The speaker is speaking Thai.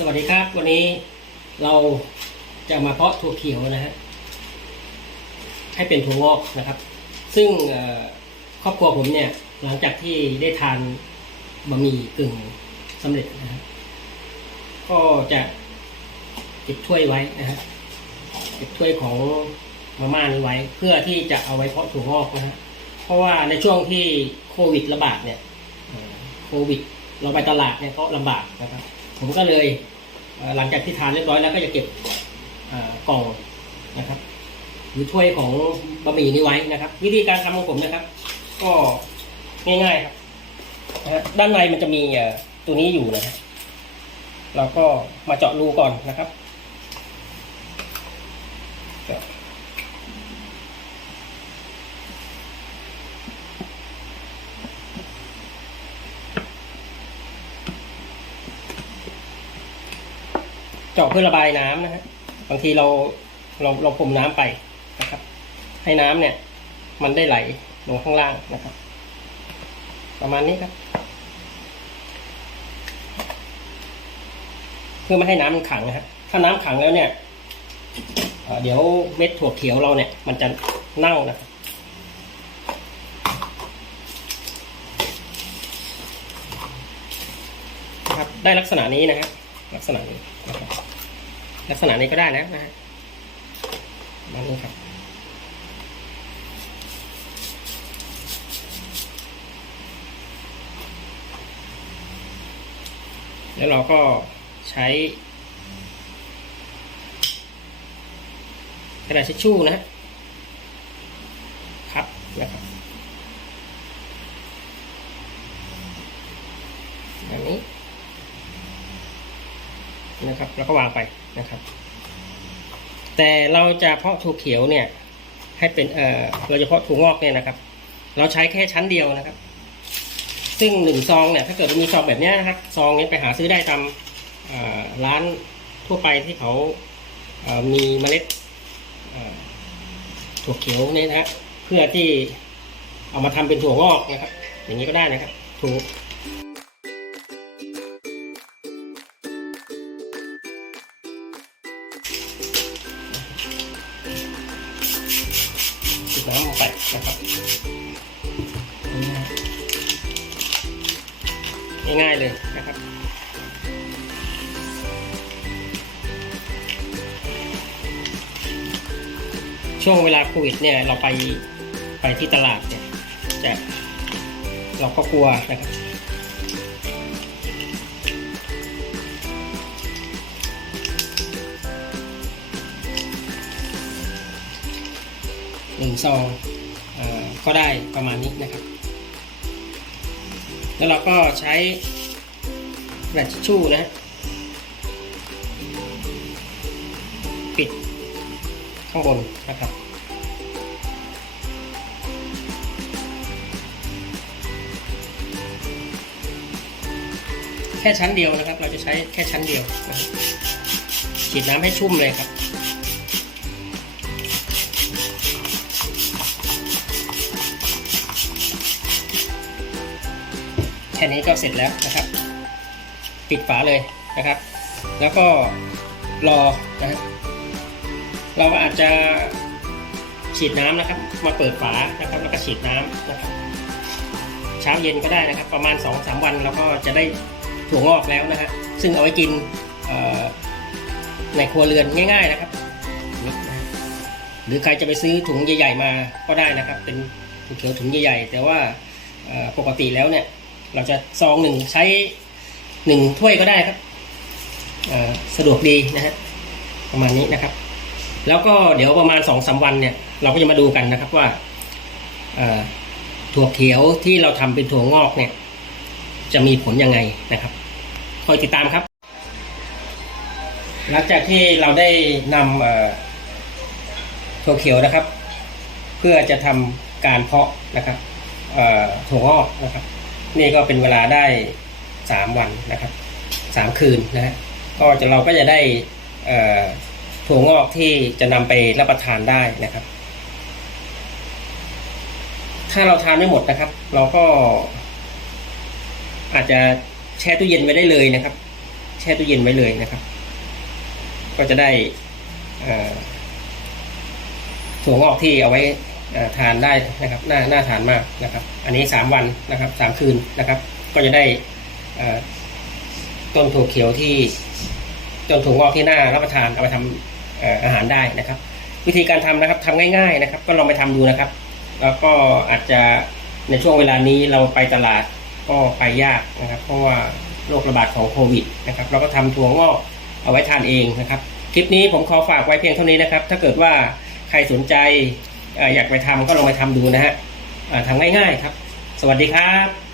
สวัสดีครับ วันนี้เราจะมาเพาะถั่วเขียวนะฮะให้เป็นถั่วงอกนะครับ ซึ่งครอบครัวผมเนี่ยหลังจากที่ได้ทานบะหมี่กึ่งสำเร็จนะฮะก็จะเก็บถ้วยไว้นะฮะเก็บถ้วยของมาม่านี้ไว้ เพื่อที่จะเอาไว้เพาะถั่วงอกนะฮะเพราะว่าในช่วงที่โควิดระบาดเนี่ยโควิดเราไปตลาดเนี่ยก็ลำบากนะครับ ผมก็เลยหลังจากที่ทานเรียบร้อยแล้วก็จะเก็บกล่องนะครับหรือถ้วยของบะหมี่นี้ไว้นะครับ วิธีการทำของผมนะครับ ก็ง่ายๆครับนะด้านในมันจะมีตัวนี้อยู่นะครับเราก็มาเจาะรูก่อนนะครับ เจาะเพื่อระบายน้ำนะฮะบางทีเราเราเราพรมน้ำไปนะครับ ให้น้ำเนี่ย มันได้ไหลลงข้างล่างนะครับ ประมาณนี้ครับ เพื่อไม่ให้น้ำมันขังนะครับถ้าน้ำขังแล้วเนี่ยเเดี๋ยวเม็ดถั่วเขียวเราเนี่ย มันจะเน่านะครับนะครับได้ลักษณะนี้นะฮะลักษณะนี้นะครับ ลักษณะนี้ก็ได้แล้วนะฮะมานี้ครับแล้วเราก็ใช้กระดาษทิชชู่นะฮะพับนะครับแบบนี้ นะครับ แล้วก็วางไปนะครับ แต่เราจะเพาะถั่วเขียวเนี่ย ให้เป็นเอ่อเราจะเพาะถั่วงอกเนี่ยนะครับ เราใช้แค่ชั้นเดียวนะครับ ซึ่งหนึ่งซองเนี่ยถ้าเกิดมีซองแบบเนี้ยนะครับซองนี้ไปหาซื้อได้ตามร้านทั่วไปที่เขาเอ่อมีเมล็ดถั่วเขียวเนี่ยนะฮะเพื่อที่เอามาทำเป็นถั่วงอกนะครับ อย่างนี้ก็ได้นะครับถั่ว นะครับง่ายๆเลยนะครับช่วงเวลาโควิดเนี่ยเราไปไปที่ตลาดเนี่ยจะเราก็กลัวนะครับหนึ่งซอง ก็ได้ประมาณนี้นะครับ แล้วเราก็ใช้กระดาษทิชชู่นะปิดข้างบนนะครับแค่ชั้นเดียวนะครับ เราจะใช้แค่ชั้นเดียวฉีดน้ำให้ชุ่มเลยครับ แค่นี้ก็เสร็จแล้วนะครับ ปิดฝาเลยนะครับ แล้วก็รอนะฮะเราอาจจะฉีดน้ำนะครับ มาเปิดฝานะครับแล้วก็ฉีดน้ำนะครับ เช้าเย็นก็ได้นะครับ ประมาณ2อสวันเราก็จะได้ถั่วงอกแล้วนะฮะซึ่งเอาไว้กินในครัวเรือนง่าย ๆนะครับ หรือใครจะไปซื้อถุงใหญ่ ๆ มาก็ได้นะครับ เป็นถั่วเขียวถุงใหญ่ ๆ แต่ว่าปกติแล้วเนี่ย เราจะซองหนึ่งใช้หนึ่งถ้วยก็ได้ครับสะดวกดีนะฮะประมาณนี้นะครับ แล้วก็เดี๋ยวประมาณสองสาวันเนี่ย เราก็จะมาดูกันนะครับว่าถั่วเขียวที่เราทำเป็นถั่วงอกเนี่ย จะมีผลยังไงนะครับคอยติดตามครับ หลังจากที่เราได้นำถั่วเขียวนะครับ เพื่อจะทำการเพาะนะครับถั่วงอกนะครับ นี่ก็เป็นเวลาได้สามวันนะครับสามคืนนะฮะก็จะเราก็จะได้ถั่วงอกที่จะนำไปรับประทานได้นะครับ ถ้าเราทานไม่หมดนะครับ เราก็ อาจจะแช่ตู้เย็นไว้ได้เลยนะครับ แช่ตู้เย็นไว้เลยนะครับ ก็จะได้ถั่วงอกที่เอาไว้ ทานได้นะครับน่าน่าทานมากนะครับ อันนี้สามวันนะครับสามคืนนะครับ ก็จะได้ต้นถั่วเขียวที่ต้นถั่วงอกที่น่ารับประทานเอาไปทำอาหารได้นะครับ วิธีการทำนะครับทำง่าย ๆนะครับ ก็ลองไปทำดูนะครับ แล้วก็อาจจะในช่วงเวลานี้เราไปตลาดก็ไปยากนะครับ เพราะว่าโรคระบาดของโควิดนะครับ เราก็ทำถั่วงอกเอาไว้ทานเองนะครับ คลิปนี้ผมขอฝากไว้เพียงเท่านี้นะครับ ถ้าเกิดว่าใครสนใจ อยากไปทำก็ลองไปทำดูนะฮะทำง่ายๆครับ สวัสดีครับ